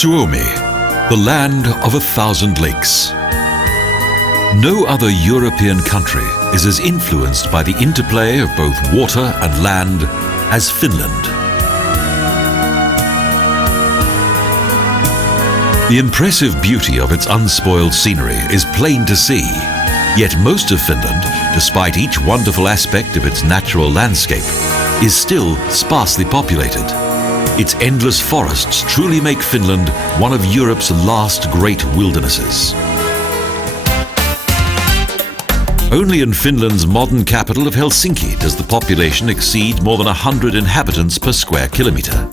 Suomi, the land of 1,000 lakes. No other European country is as influenced by the interplay of both water and land as Finland. The impressive beauty of its unspoiled scenery is plain to see, yet most of Finland, despite each wonderful aspect of its natural landscape, is still sparsely populated. Its endless forests truly make Finland one of Europe's last great wildernesses. Only in Finland's modern capital of Helsinki does the population exceed more than 100 inhabitants per square kilometre.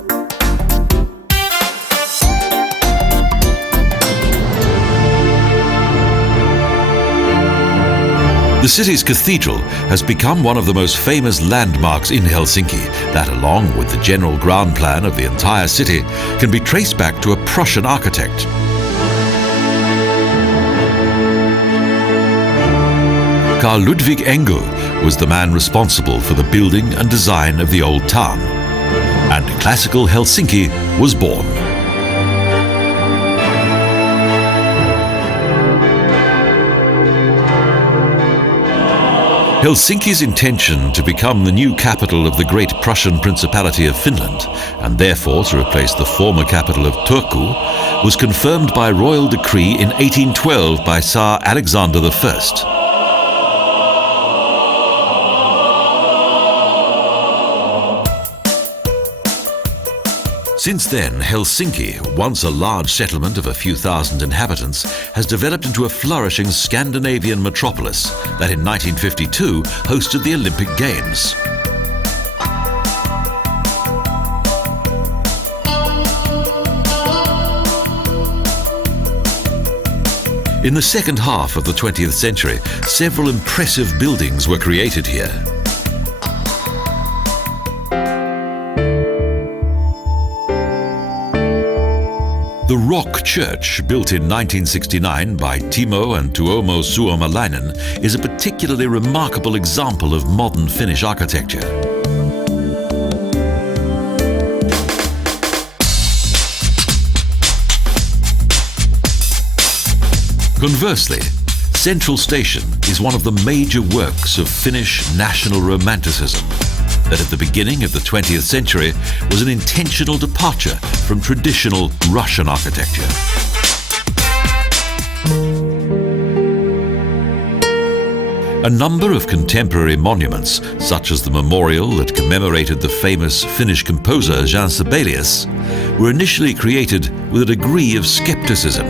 The city's cathedral has become one of the most famous landmarks in Helsinki that, along with the general ground plan of the entire city, can be traced back to a Prussian architect. Carl Ludwig Engel was the man responsible for the building and design of the old town, and classical Helsinki was born. Helsinki's intention to become the new capital of the great Prussian Principality of Finland, and therefore to replace the former capital of Turku, was confirmed by royal decree in 1812 by Tsar Alexander I. Since then, Helsinki, once a large settlement of a few thousand inhabitants, has developed into a flourishing Scandinavian metropolis that in 1952 hosted the Olympic Games. In the second half of the 20th century, several impressive buildings were created here. The Rock Church, built in 1969 by Timo and Tuomo Suomalainen, is a particularly remarkable example of modern Finnish architecture. Conversely, Central Station is one of the major works of Finnish national romanticism that at the beginning of the 20th century was an intentional departure from traditional Russian architecture. A number of contemporary monuments, such as the memorial that commemorated the famous Finnish composer Jan Sibelius, were initially created with a degree of skepticism.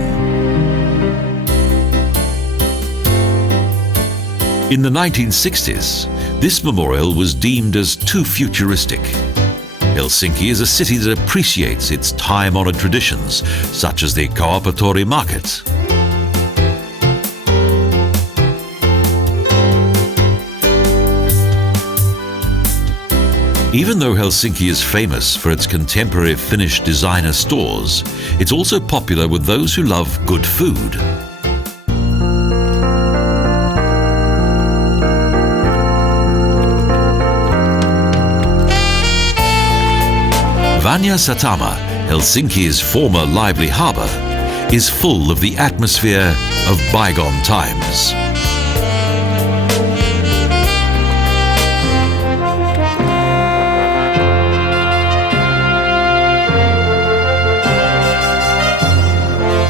In the 1960s, this memorial was deemed as too futuristic. Helsinki is a city that appreciates its time-honored traditions, such as the Kauppatoori market. Even though Helsinki is famous for its contemporary Finnish designer stores, it's also popular with those who love good food. Vanya Satama, Helsinki's former lively harbour, is full of the atmosphere of bygone times.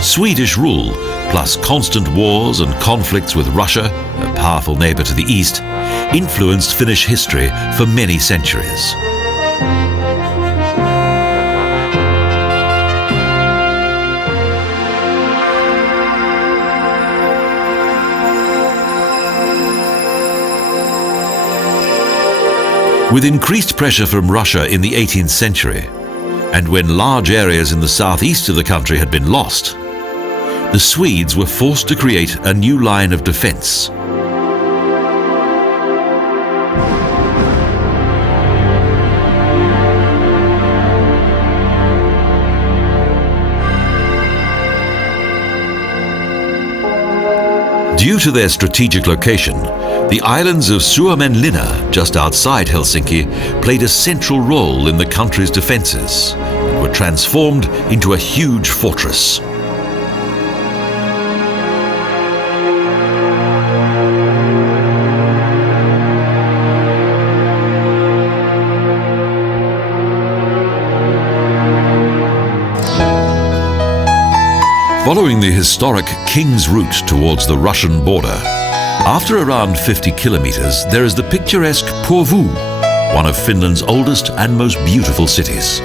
Swedish rule, plus constant wars and conflicts with Russia, a powerful neighbour to the east, influenced Finnish history for many centuries. With increased pressure from Russia in the 18th century, and when large areas in the southeast of the country had been lost, the Swedes were forced to create a new line of defense. Due to their strategic location, the islands of Suomenlinna, just outside Helsinki, played a central role in the country's defences and were transformed into a huge fortress. Following the historic King's Route towards the Russian border, after around 50 kilometers, there is the picturesque Porvoo, one of Finland's oldest and most beautiful cities.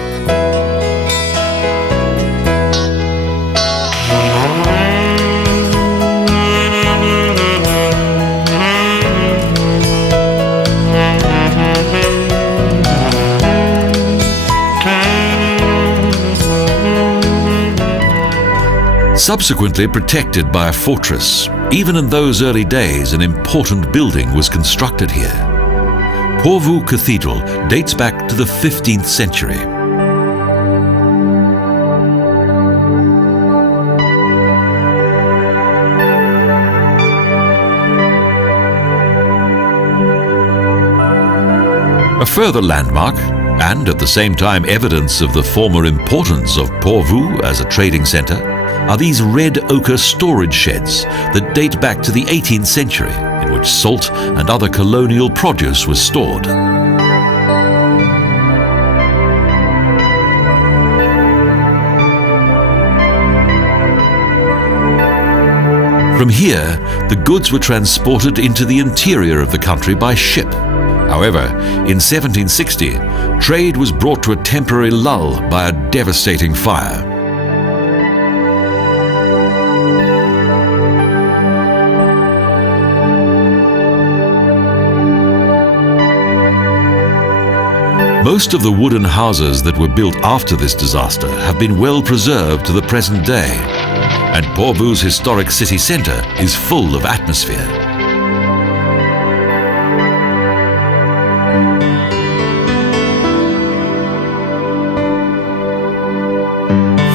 Subsequently protected by a fortress, even in those early days an important building was constructed here. Porvoo Cathedral dates back to the 15th century. A further landmark, and at the same time evidence of the former importance of Porvoo as a trading centre, are these red ochre storage sheds that date back to the 18th century, in which salt and other colonial produce was stored. From here, the goods were transported into the interior of the country by ship. However, in 1760, trade was brought to a temporary lull by a devastating fire. Most of the wooden houses that were built after this disaster have been well preserved to the present day, and Porvoo's historic city centre is full of atmosphere.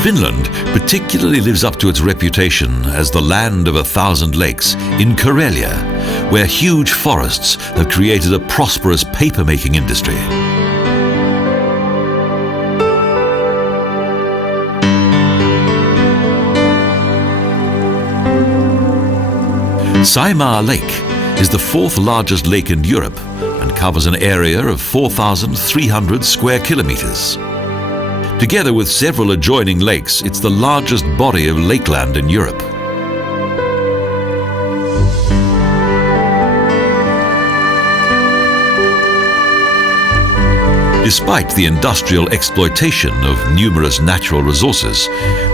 Finland particularly lives up to its reputation as the land of 1,000 lakes in Karelia, where huge forests have created a prosperous paper-making industry. Saimaa Lake is the fourth largest lake in Europe and covers an area of 4,300 square kilometers. Together with several adjoining lakes, it's the largest body of lakeland in Europe. Despite the industrial exploitation of numerous natural resources,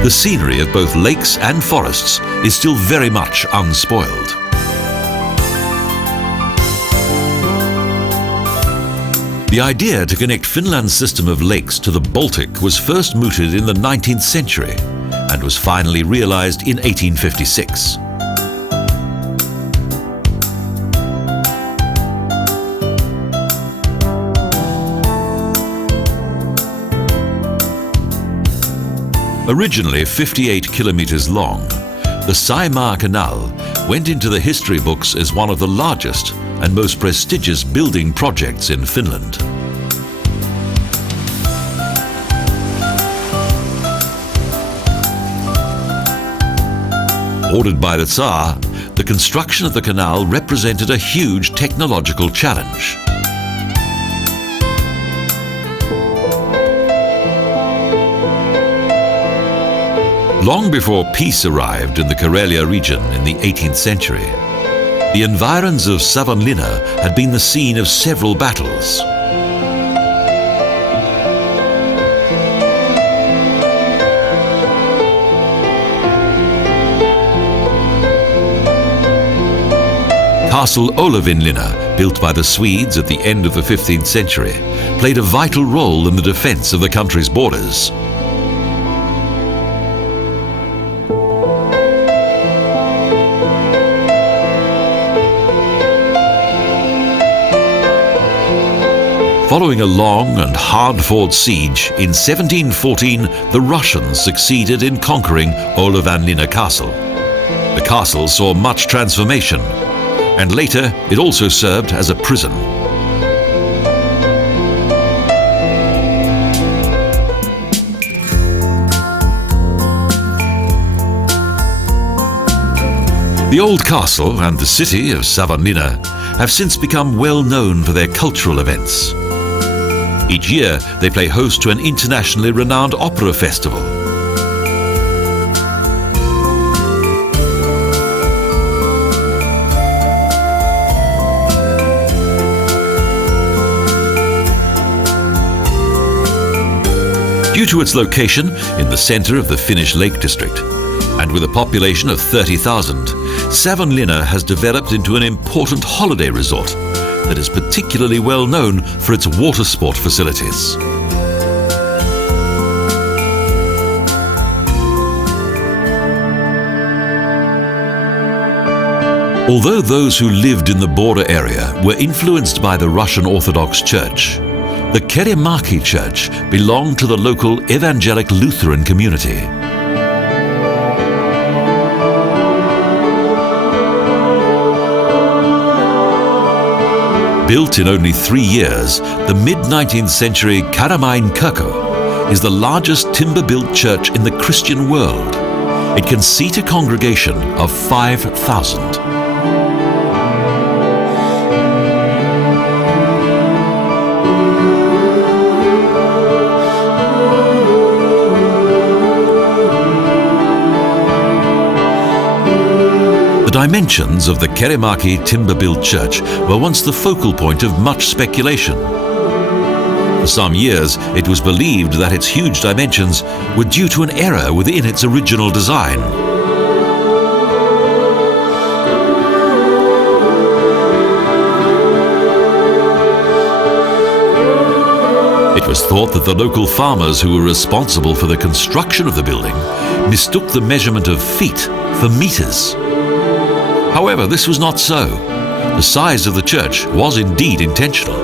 the scenery of both lakes and forests is still very much unspoiled. The idea to connect Finland's system of lakes to the Baltic was first mooted in the 19th century and was finally realized in 1856. Originally 58 kilometers long, the Saimaa Canal went into the history books as one of the largest and most prestigious building projects in Finland. Ordered by the Tsar, the construction of the canal represented a huge technological challenge. Long before peace arrived in the Karelia region in the 18th century, the environs of Savonlinna had been the scene of several battles. Castle Olavinlinna, built by the Swedes at the end of the 15th century, played a vital role in the defense of the country's borders. Following a long and hard-fought siege, in 1714 the Russians succeeded in conquering Olavinlinna Castle. The castle saw much transformation, and later it also served as a prison. The old castle and the city of Savonlinna have since become well known for their cultural events. Each year they play host to an internationally renowned opera festival. Due to its location in the centre of the Finnish Lake District, and with a population of 30,000, Savonlinna has developed into an important holiday resort that is particularly well known for its water sport facilities. Although those who lived in the border area were influenced by the Russian Orthodox Church, the Kerimäki Church belonged to the local evangelic Lutheran community. Built in only 3 years, the mid-19th century Karamäen kirkko is the largest timber-built church in the Christian world. It can seat a congregation of 5,000. The dimensions of the Kerimäki timber-built church were once the focal point of much speculation. For some years, it was believed that its huge dimensions were due to an error within its original design. It was thought that the local farmers who were responsible for the construction of the building mistook the measurement of feet for meters. However, this was not so. The size of the church was indeed intentional.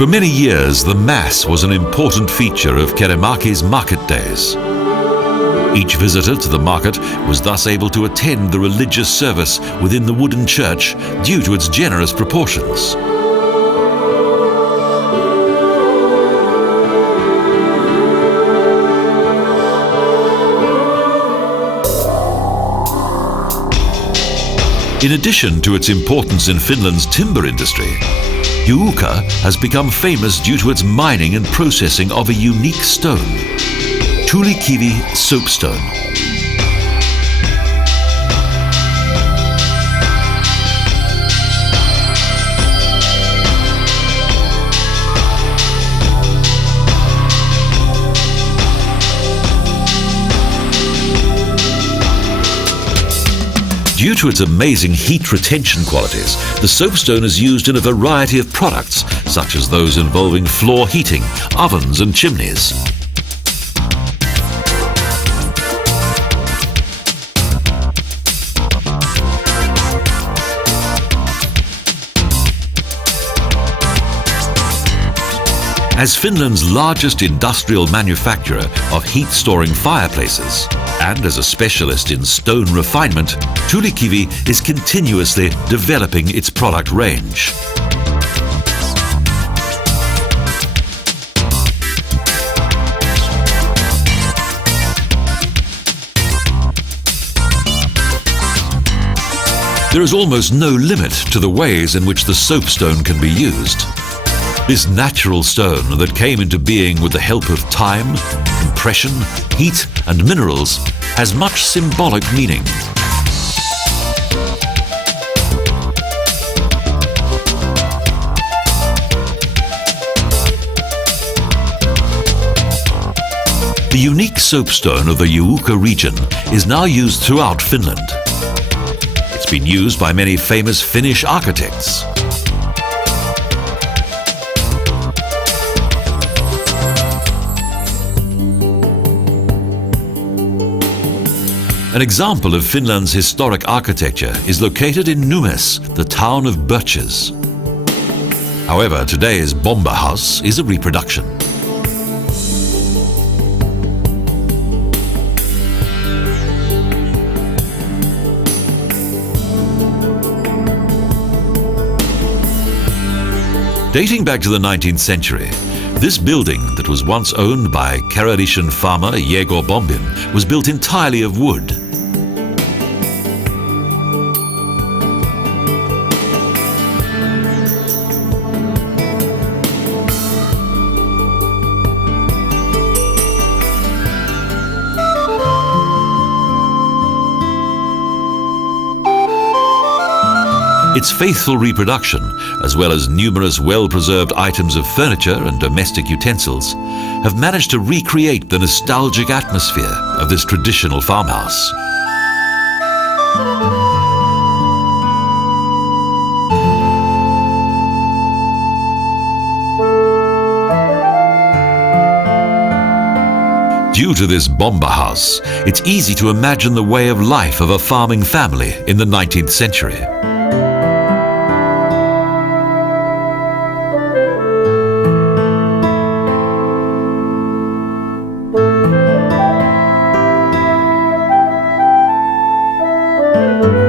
For many years, the Mass was an important feature of Kerimäki's market days. Each visitor to the market was thus able to attend the religious service within the wooden church due to its generous proportions. In addition to its importance in Finland's timber industry, Juuka has become famous due to its mining and processing of a unique stone, tulikivi soapstone. Due to its amazing heat retention qualities, the soapstone is used in a variety of products, such as those involving floor heating, ovens and chimneys. As Finland's largest industrial manufacturer of heat-storing fireplaces, and as a specialist in stone refinement, Tulikivi is continuously developing its product range. There is almost no limit to the ways in which the soapstone can be used. This natural stone that came into being with the help of time, compression, heat and minerals has much symbolic meaning. The unique soapstone of the Juuka region is now used throughout Finland. It's been used by many famous Finnish architects. An example of Finland's historic architecture is located in Numes, the town of birches. However, today's Bomba House is a reproduction. Dating back to the 19th century, This building that was once owned by Karelitian farmer Yegor Bombin was built entirely of wood. Its faithful reproduction, as well as numerous well-preserved items of furniture and domestic utensils, have managed to recreate the nostalgic atmosphere of this traditional farmhouse. Due to this bomba house, it's easy to imagine the way of life of a farming family in the 19th century.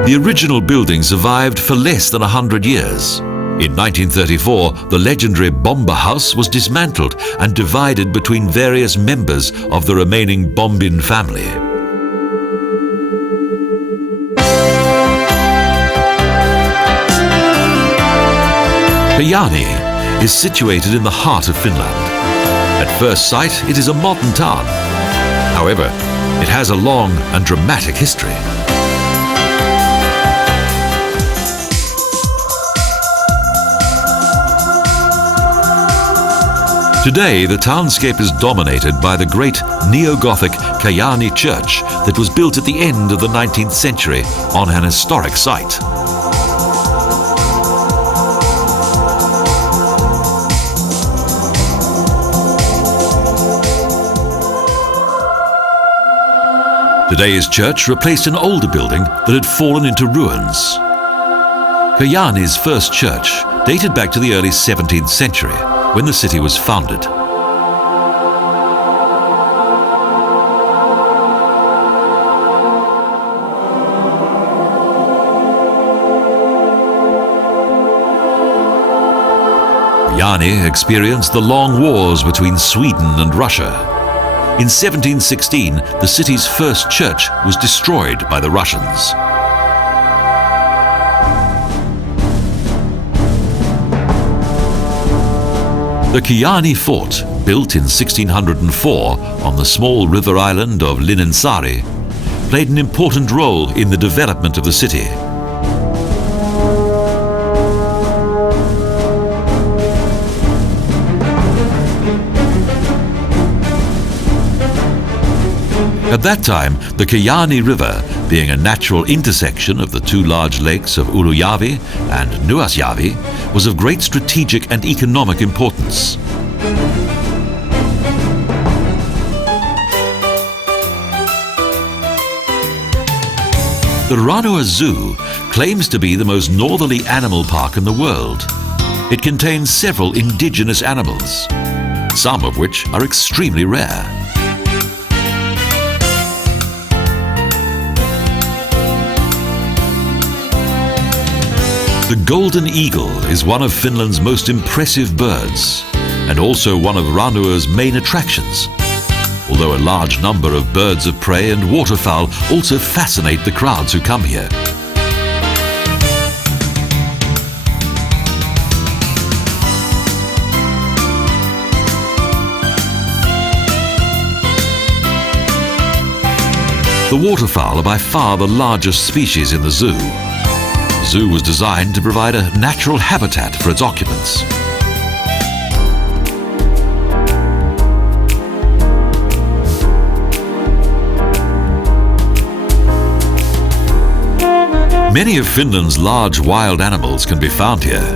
The original building survived for less than 100 years. In 1934, the legendary Bomba House was dismantled and divided between various members of the remaining Bombin family. Kajaani is situated in the heart of Finland. At first sight, it is a modern town. However, it has a long and dramatic history. Today, the townscape is dominated by the great neo-Gothic Kajaani church that was built at the end of the 19th century on an historic site. Today's church replaced an older building that had fallen into ruins. Kajaani's first church dated back to the early 17th century, when the city was founded. Kajaani experienced the long wars between Sweden and Russia. In 1716, the city's first church was destroyed by the Russians. The Kajaani fort, built in 1604 on the small river island of Linnansaari, played an important role in the development of the city. At that time, the Kajaani River, being a natural intersection of the two large lakes of Ulujärvi and Nuasjärvi, was of great strategic and economic importance. The Ranua Zoo claims to be the most northerly animal park in the world. It contains several indigenous animals, some of which are extremely rare. The golden eagle is one of Finland's most impressive birds, and also one of Ranua's main attractions, although a large number of birds of prey and waterfowl also fascinate the crowds who come here. The waterfowl are by far the largest species in the zoo. The zoo was designed to provide a natural habitat for its occupants. Many of Finland's large wild animals can be found here.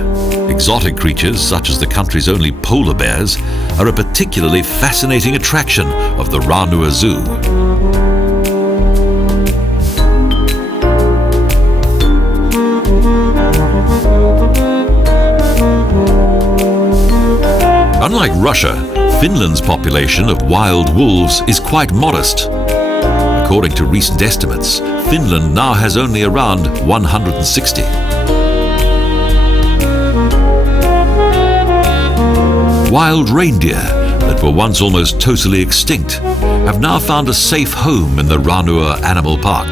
Exotic creatures, such as the country's only polar bears, are a particularly fascinating attraction of the Ranua Zoo. Unlike Russia, Finland's population of wild wolves is quite modest. According to recent estimates, Finland now has only around 160. Wild reindeer that were once almost totally extinct have now found a safe home in the Ranua Animal Park.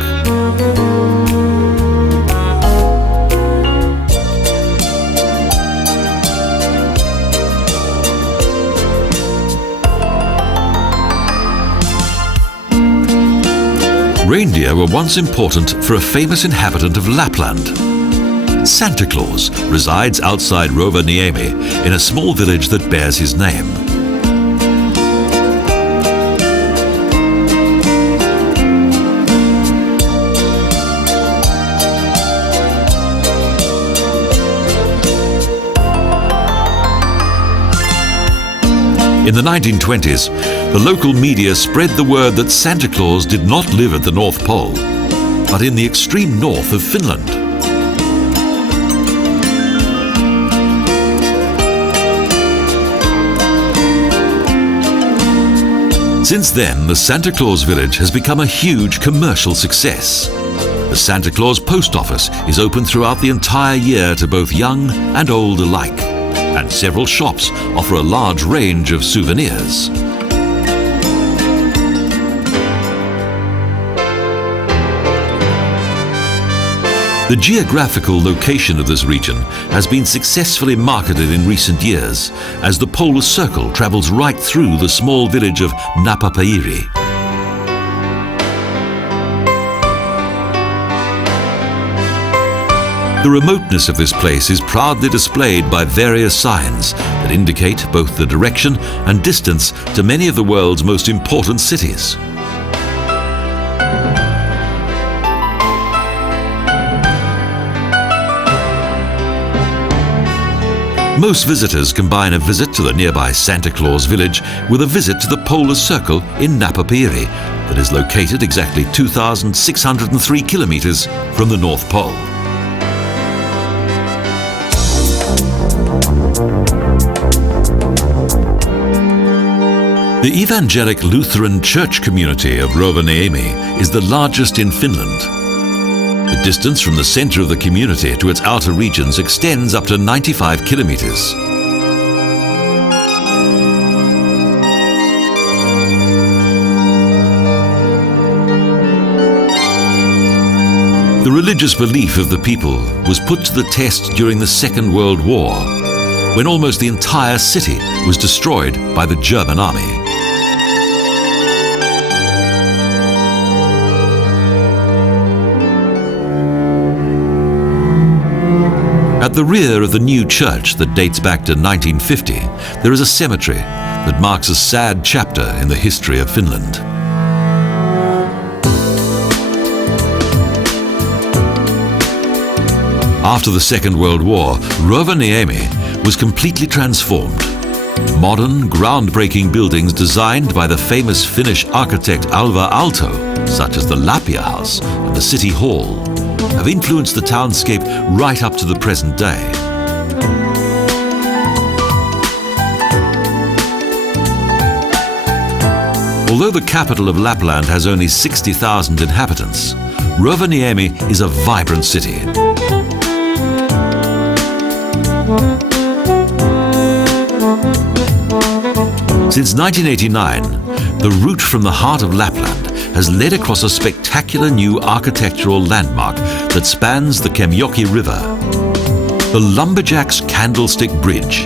Reindeer were once important for a famous inhabitant of Lapland. Santa Claus resides outside Rovaniemi in a small village that bears his name. In the 1920s, the local media spread the word that Santa Claus did not live at the North Pole, but in the extreme north of Finland. Since then, the Santa Claus village has become a huge commercial success. The Santa Claus post office is open throughout the entire year to both young and old alike, and several shops offer a large range of souvenirs. The geographical location of this region has been successfully marketed in recent years, as the Polar Circle travels right through the small village of Napapiiri. The remoteness of this place is proudly displayed by various signs that indicate both the direction and distance to many of the world's most important cities. Most visitors combine a visit to the nearby Santa Claus village with a visit to the Polar Circle in Napapiiri that is located exactly 2,603 kilometers from the North Pole. The Evangelic Lutheran Church community of Rovaniemi is the largest in Finland. The distance from the center of the community to its outer regions extends up to 95 kilometers. The religious belief of the people was put to the test during the Second World War, when almost the entire city was destroyed by the German army. At the rear of the new church that dates back to 1950, there is a cemetery that marks a sad chapter in the history of Finland. After the Second World War, Rovaniemi was completely transformed. Modern, groundbreaking buildings designed by the famous Finnish architect Alvar Aalto, such as the Lapia House and the City Hall, have influenced the townscape right up to the present day. Although the capital of Lapland has only 60,000 inhabitants, Rovaniemi is a vibrant city. Since 1989, the route from the heart of Lapland has led across a spectacular new architectural landmark that spans the Kemijoki River, the Lumberjacks Candlestick Bridge.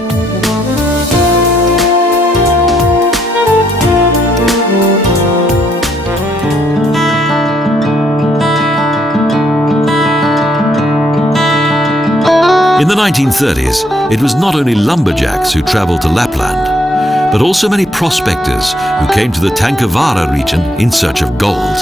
In the 1930s, it was not only lumberjacks who traveled to Lapland, but also many prospectors who came to the Tankavara region in search of gold.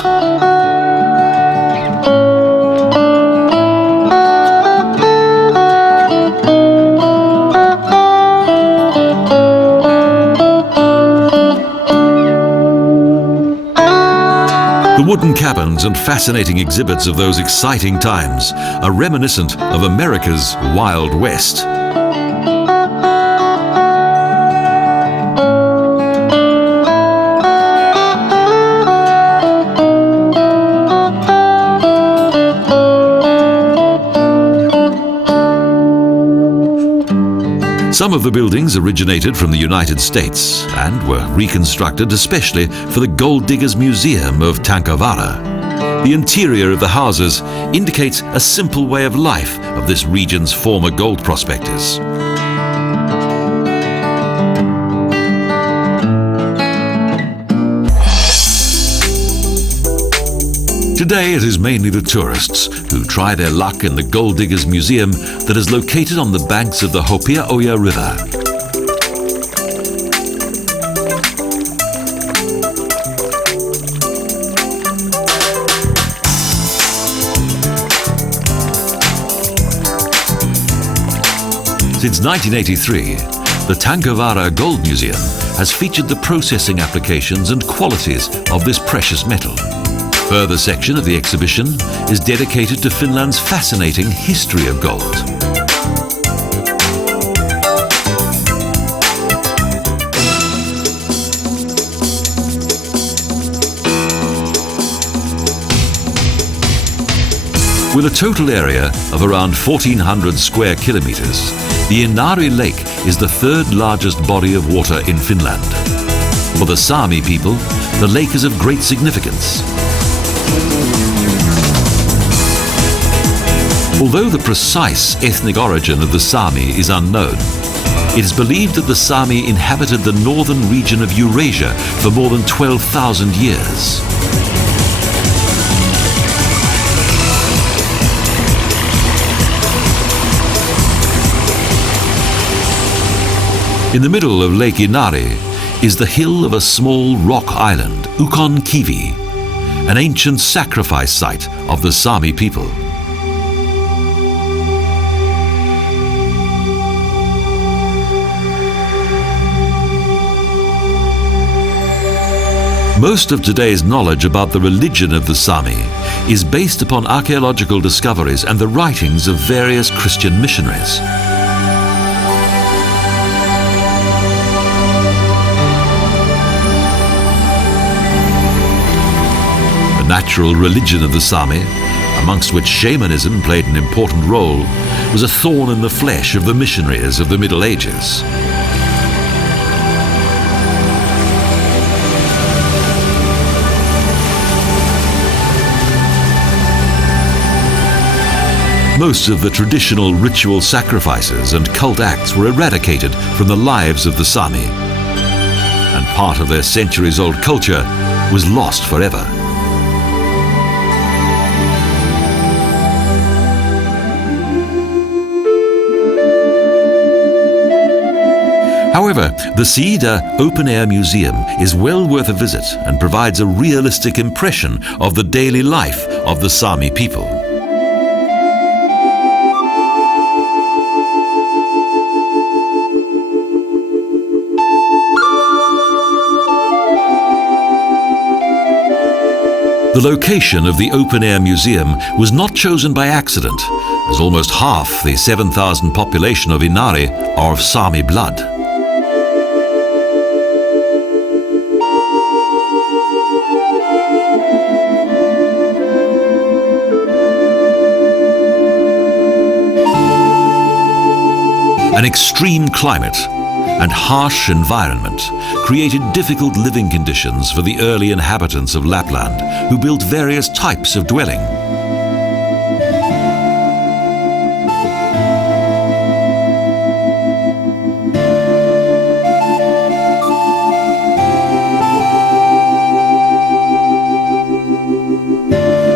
The wooden cabins and fascinating exhibits of those exciting times are reminiscent of America's Wild West. Some of the buildings originated from the United States and were reconstructed especially for the Gold Diggers Museum of Tankavara. The interior of the houses indicates a simple way of life of this region's former gold prospectors. Today it is mainly the tourists who try their luck in the Gold Diggers Museum that is located on the banks of the Hopea'oia River. Since 1983, the Tankavara Gold Museum has featured the processing applications and qualities of this precious metal. A further section of the exhibition is dedicated to Finland's fascinating history of gold. With a total area of around 1,400 square kilometers, the Inari Lake is the third largest body of water in Finland. For the Sami people, the lake is of great significance. Although the precise ethnic origin of the Sami is unknown, it is believed that the Sami inhabited the northern region of Eurasia for more than 12,000 years. In the middle of Lake Inari is the hill of a small rock island, Ukonkivi, an ancient sacrifice site of the Sami people. Most of today's knowledge about the religion of the Sami is based upon archaeological discoveries and the writings of various Christian missionaries. The natural religion of the Sami, amongst which shamanism played an important role, was a thorn in the flesh of the missionaries of the Middle Ages. Most of the traditional ritual sacrifices and cult acts were eradicated from the lives of the Sami, and part of their centuries-old culture was lost forever. However, the Siida Open-Air Museum is well worth a visit and provides a realistic impression of the daily life of the Sami people. The location of the open-air museum was not chosen by accident, as almost half the 7,000 population of Inari are of Sami blood. An extreme climate and harsh environment created difficult living conditions for the early inhabitants of Lapland, who built various types of dwelling.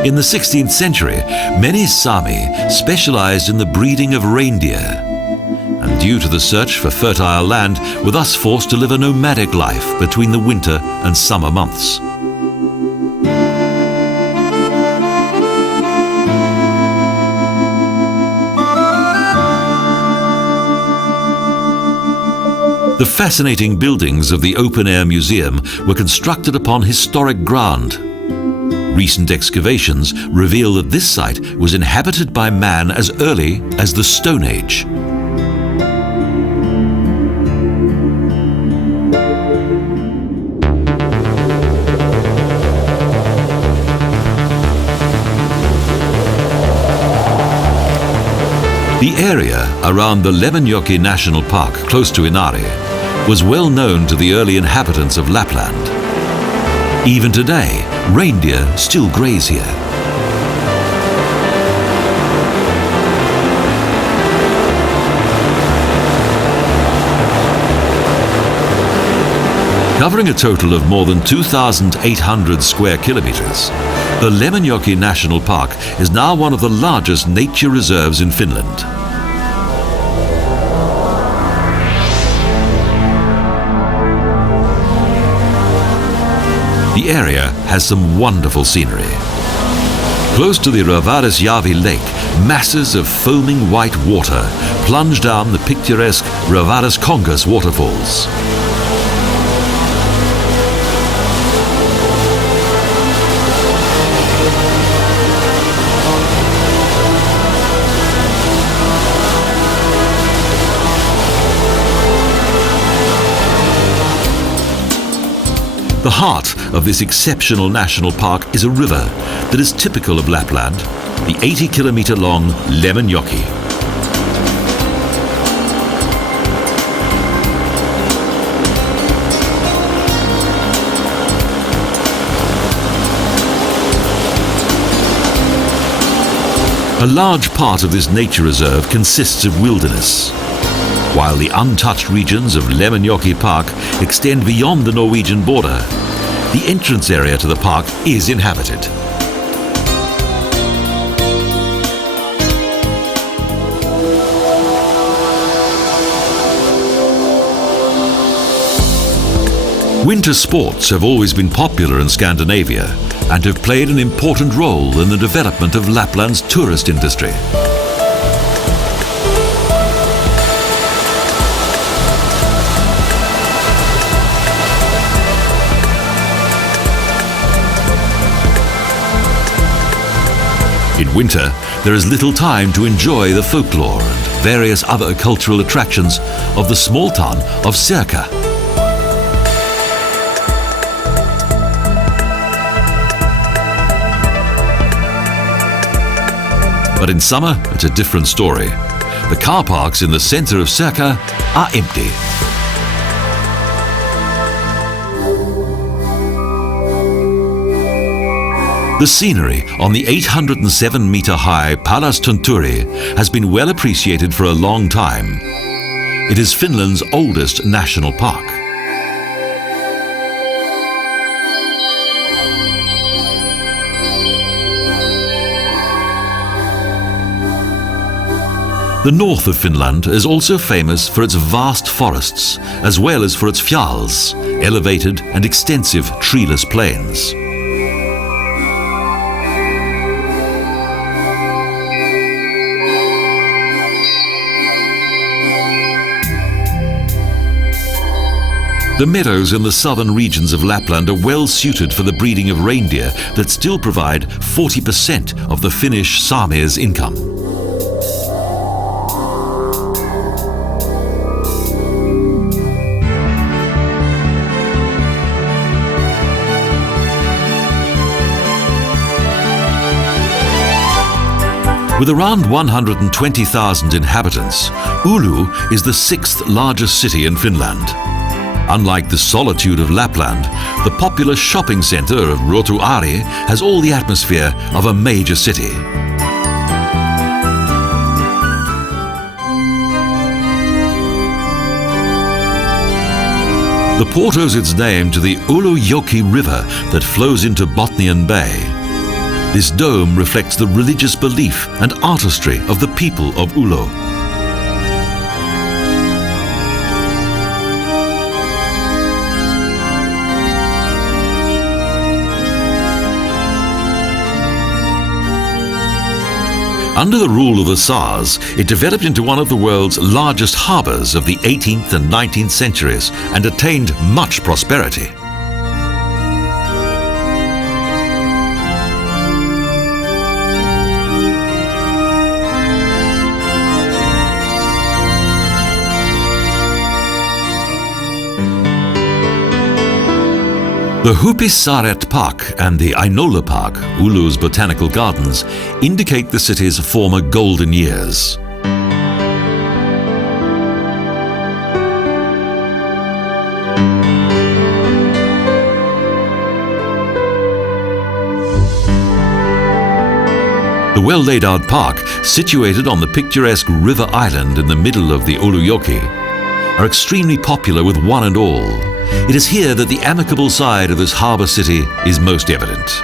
In the 16th century, many Sami specialized in the breeding of reindeer, and due to the search for fertile land, were thus forced to live a nomadic life between the winter and summer months. The fascinating buildings of the open-air museum were constructed upon historic ground. Recent excavations reveal that this site was inhabited by man as early as the Stone Age. The area around the Lemmenjoki National Park, close to Inari, was well known to the early inhabitants of Lapland. Even today, reindeer still graze here. Covering a total of more than 2,800 square kilometers, the Lemmenjoki National Park is now one of the largest nature reserves in Finland. The area has some wonderful scenery. Close to the Ravaresjärvi lake, masses of foaming white water plunge down the picturesque Ravareskongas waterfalls. The heart of this exceptional national park is a river that is typical of Lapland, the 80-kilometer-long Lemmenjoki. A large part of this nature reserve consists of wilderness, while the untouched regions of Lemmenjoki Park extend beyond the Norwegian border. The entrance area to the park is inhabited. Winter sports have always been popular in Scandinavia and have played an important role in the development of Lapland's tourist industry. In winter, there is little time to enjoy the folklore and various other cultural attractions of the small town of Sirka. But in summer, it's a different story. The car parks in the center of Sirka are empty. The scenery on the 807-meter-high Pallas Tunturi has been well appreciated for a long time. It is Finland's oldest national park. The north of Finland is also famous for its vast forests, as well as for its fjalls, elevated and extensive treeless plains. The meadows in the southern regions of Lapland are well suited for the breeding of reindeer that still provide 40% of the Finnish Saami's income. With around 120,000 inhabitants, Oulu is the sixth largest city in Finland. Unlike the solitude of Lapland, the popular shopping center of Rotuari has all the atmosphere of a major city. The port owes its name to the Oulujoki River that flows into Botnian Bay. This dome reflects the religious belief and artistry of the people of Oulu. Under the rule of the Tsars, it developed into one of the world's largest harbors of the 18th and 19th centuries and attained much prosperity. The Hupissaret Park and the Ainola Park, Oulu's botanical gardens, indicate the city's former golden years. well-laid-out park, situated on the picturesque river island in the middle of the Ulujoki, are extremely popular with one and all. It is here that the amicable side of this harbour city is most evident.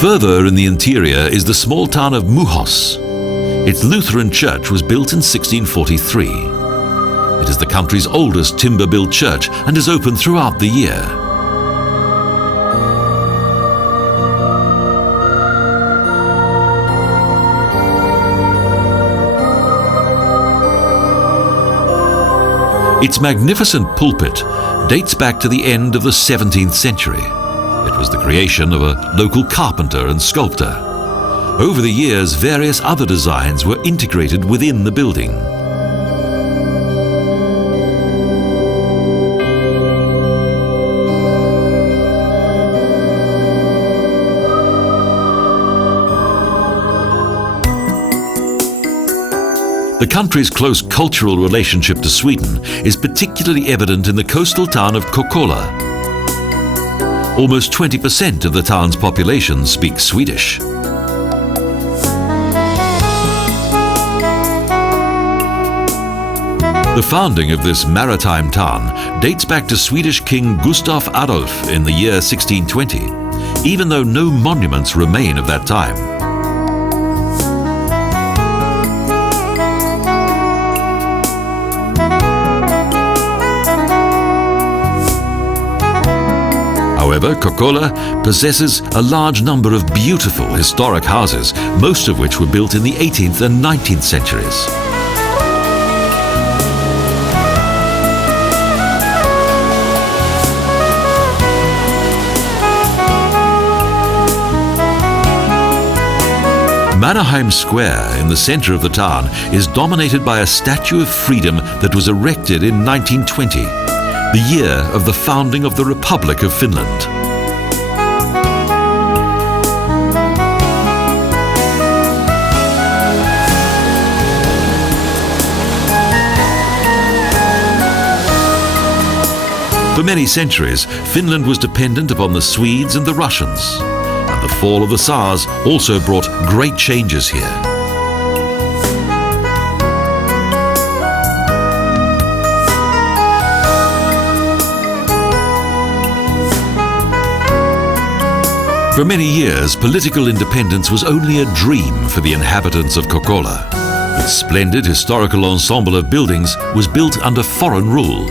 Further in the interior is the small town of Muhos. Its Lutheran church was built in 1643. It is the country's oldest timber-built church and is open throughout the year. Its magnificent pulpit dates back to the end of the 17th century. It was the creation of a local carpenter and sculptor. Over the years, various other designs were integrated within the building. The country's close cultural relationship to Sweden is particularly evident in the coastal town of Kokkola. Almost 20% of the town's population speaks Swedish. The founding of this maritime town dates back to Swedish King Gustav Adolf in the year 1620, even though no monuments remain of that time. However, Kokkola possesses a large number of beautiful historic houses, most of which were built in the 18th and 19th centuries. Mannerheim Square in the center of the town is dominated by a statue of freedom that was erected in 1920. The year of the founding of the Republic of Finland. For many centuries, Finland was dependent upon the Swedes and the Russians, and the fall of the Tsars also brought great changes here. For many years, political independence was only a dream for the inhabitants of Kokkola. Its splendid historical ensemble of buildings was built under foreign rule.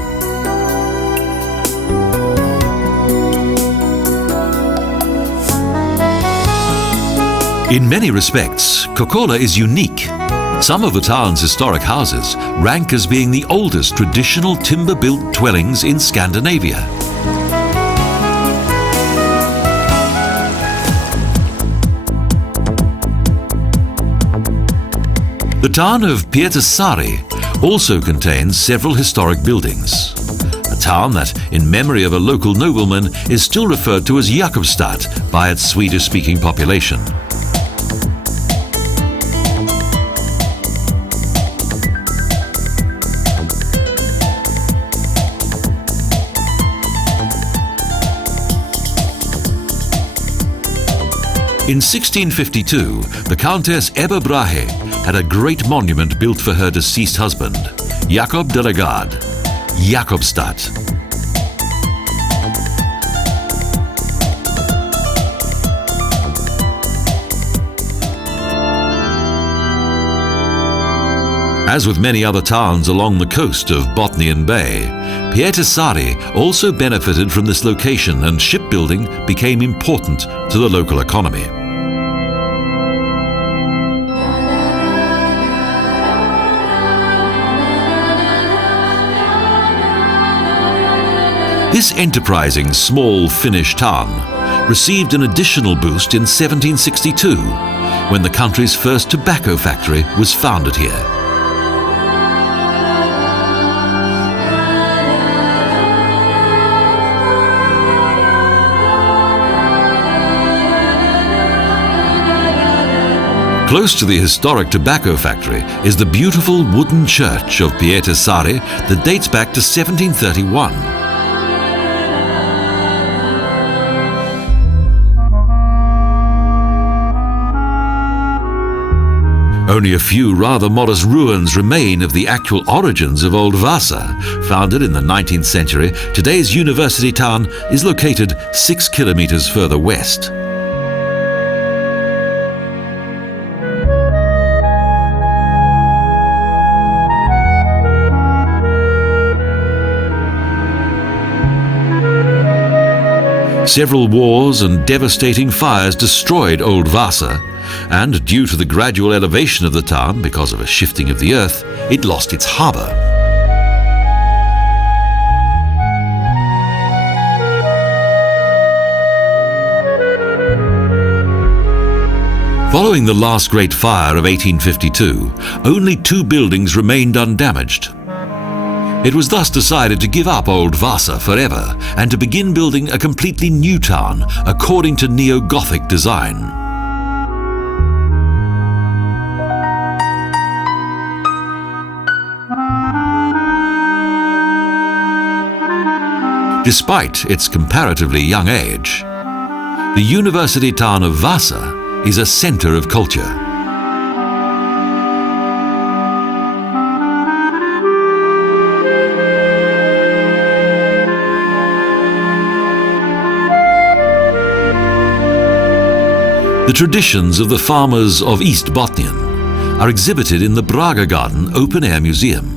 In many respects, Kokkola is unique. Some of the town's historic houses rank as being the oldest traditional timber-built dwellings in Scandinavia. The town of Pietarsaari also contains several historic buildings. A town that, in memory of a local nobleman, is still referred to as Jakobstad by its Swedish-speaking population. In 1652, the Countess Ebba Brahe had a great monument built for her deceased husband, Jacob de la Garde, Jakobstad. As with many other towns along the coast of Bothnian Bay, Pietarsaari also benefited from this location, and shipbuilding became important to the local economy. This enterprising small Finnish town received an additional boost in 1762, when the country's first tobacco factory was founded here. Close to the historic tobacco factory is the beautiful wooden church of Pietarsaari that dates back to 1731. Only a few rather modest ruins remain of the actual origins of Old Vasa. Founded in the 19th century, today's university town is located 6 kilometers further west. Several wars and devastating fires destroyed Old Vasa, and due to the gradual elevation of the town because of a shifting of the earth, it lost its harbour. Following the last great fire of 1852, only 2 buildings remained undamaged. It was thus decided to give up Old Vasa forever and to begin building a completely new town according to neo-Gothic design. Despite its comparatively young age, the university town of Vasa is a centre of culture. The traditions of the farmers of East Botnian are exhibited in the Braga Garden open-air museum.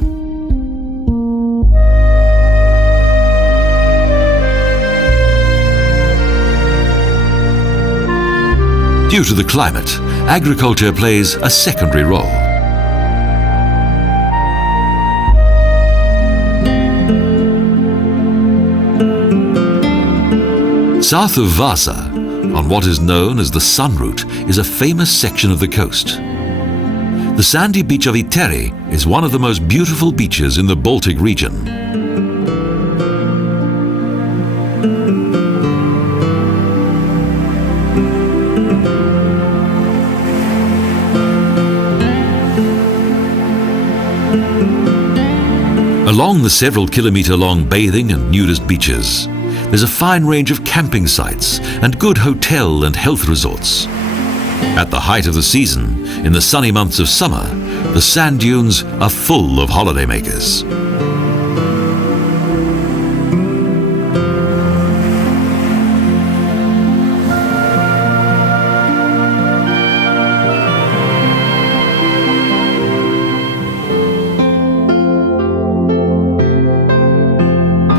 Due to the climate, agriculture plays a secondary role. South of Vasa, on what is known as the Sun Route, is a famous section of the coast. The sandy beach of Itäri is one of the most beautiful beaches in the Baltic region. Along the several kilometre-long bathing and nudist beaches, there's a fine range of camping sites and good hotel and health resorts. At the height of the season, in the sunny months of summer, the sand dunes are full of holidaymakers.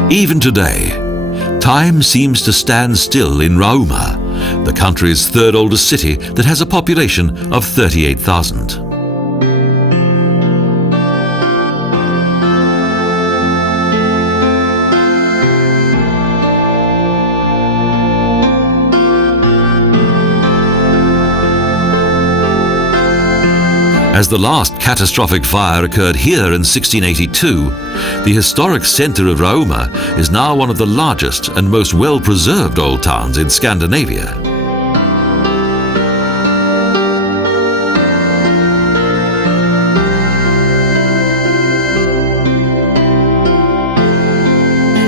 Even today, time seems to stand still in Rauma, the country's 3rd oldest city that has a population of 38,000. As the last catastrophic fire occurred here in 1682, the historic centre of Rauma is now one of the largest and most well-preserved old towns in Scandinavia.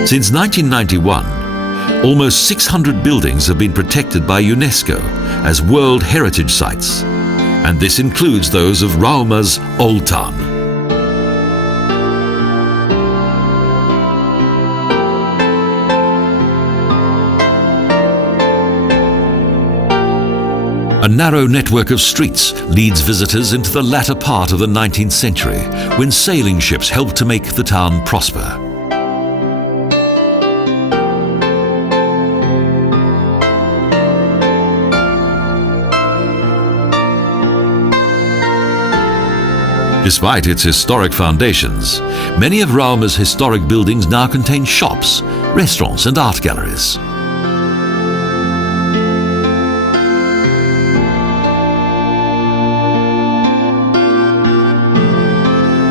Since 1991, almost 600 buildings have been protected by UNESCO as World Heritage Sites, and this includes those of Rauma's Old Town. A narrow network of streets leads visitors into the latter part of the 19th century, when sailing ships helped to make the town prosper. Despite its historic foundations, many of Rauma's historic buildings now contain shops, restaurants and art galleries.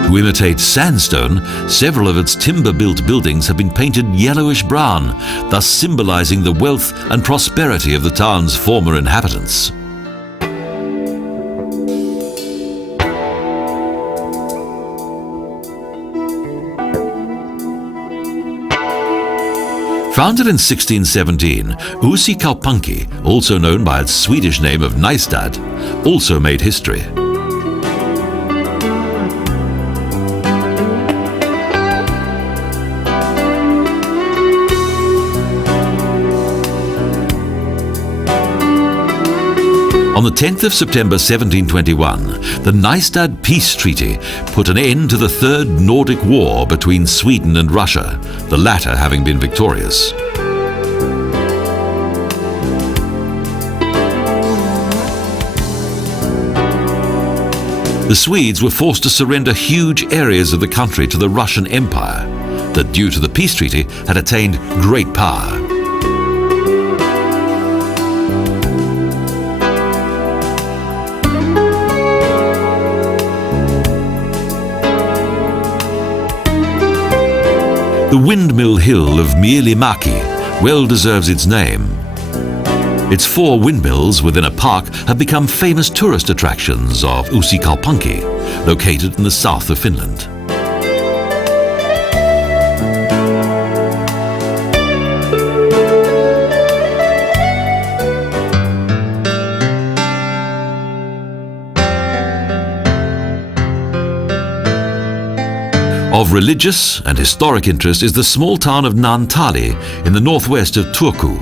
To imitate sandstone, several of its timber-built buildings have been painted yellowish-brown, thus symbolizing the wealth and prosperity of the town's former inhabitants. Founded in 1617, Kaupunki, also known by its Swedish name of Nystad, also made history. On the 10th of September 1721, the Nystad Peace Treaty put an end to the Third Nordic War between Sweden and Russia, the latter having been victorious. The Swedes were forced to surrender huge areas of the country to the Russian Empire, that due to the peace treaty had attained great power. The windmill hill of Mielimäki well deserves its name. Its 4 windmills within a park have become famous tourist attractions of Kaupunki, located in the south of Finland. Of religious and historic interest is the small town of Naantali in the northwest of Turku.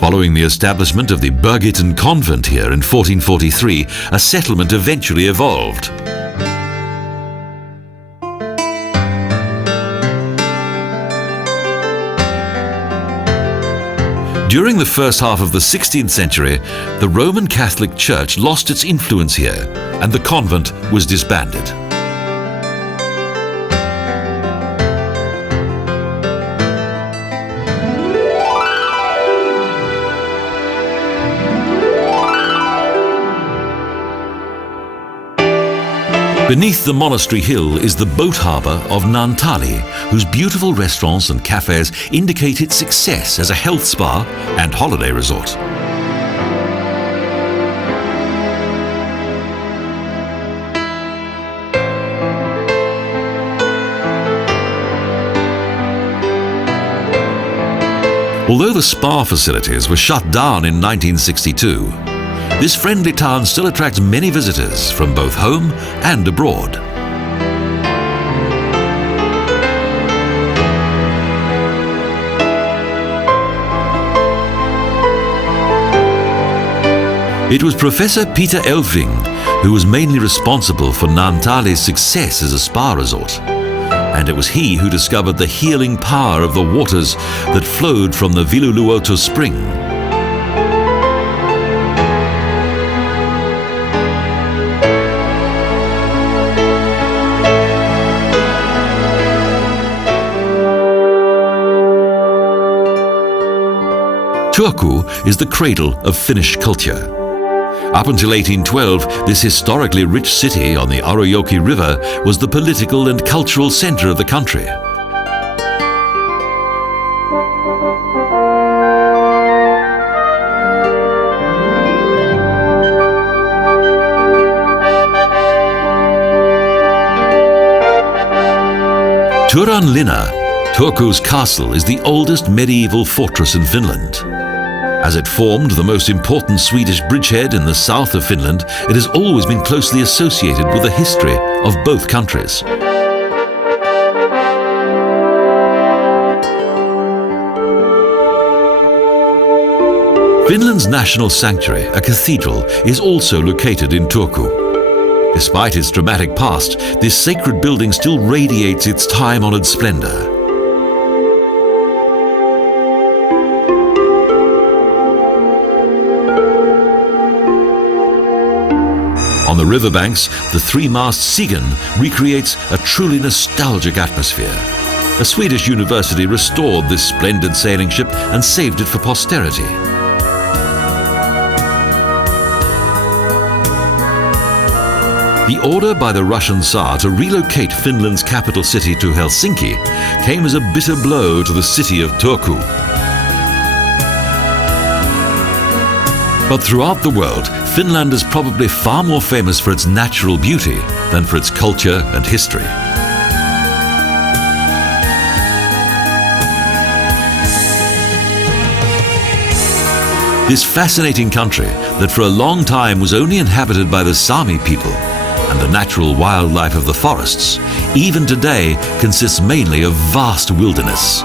Following the establishment of the Birgitan convent here in 1443, a settlement eventually evolved. During the first half of the 16th century, the Roman Catholic Church lost its influence here, and the convent was disbanded. Beneath the monastery hill is the boat harbour of Naantali, whose beautiful restaurants and cafes indicate its success as a health spa and holiday resort. Although the spa facilities were shut down in 1962, this friendly town still attracts many visitors from both home and abroad. It was Professor Peter Elfving who was mainly responsible for Naantali's success as a spa resort. And it was he who discovered the healing power of the waters that flowed from the Viluluoto spring. Turku is the cradle of Finnish culture. Up until 1812, this historically rich city on the Arajoki River was the political and cultural center of the country. Turanlinna, Turku's castle, is the oldest medieval fortress in Finland. As it formed the most important Swedish bridgehead in the south of Finland, it has always been closely associated with the history of both countries. Finland's national sanctuary, a cathedral, is also located in Turku. Despite its dramatic past, this sacred building still radiates its time-honored splendor. On the riverbanks, the 3-mast Sigyn recreates a truly nostalgic atmosphere. A Swedish university restored this splendid sailing ship and saved it for posterity. The order by the Russian Tsar to relocate Finland's capital city to Helsinki came as a bitter blow to the city of Turku. But throughout the world, Finland is probably far more famous for its natural beauty than for its culture and history. This fascinating country that for a long time was only inhabited by the Sami people and the natural wildlife of the forests, even today consists mainly of vast wilderness.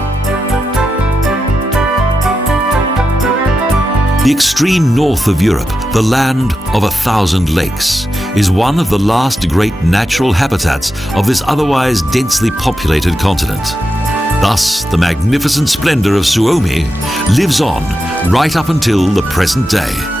The extreme north of Europe, the land of 1,000 lakes, is one of the last great natural habitats of this otherwise densely populated continent. Thus, the magnificent splendor of Suomi lives on right up until the present day.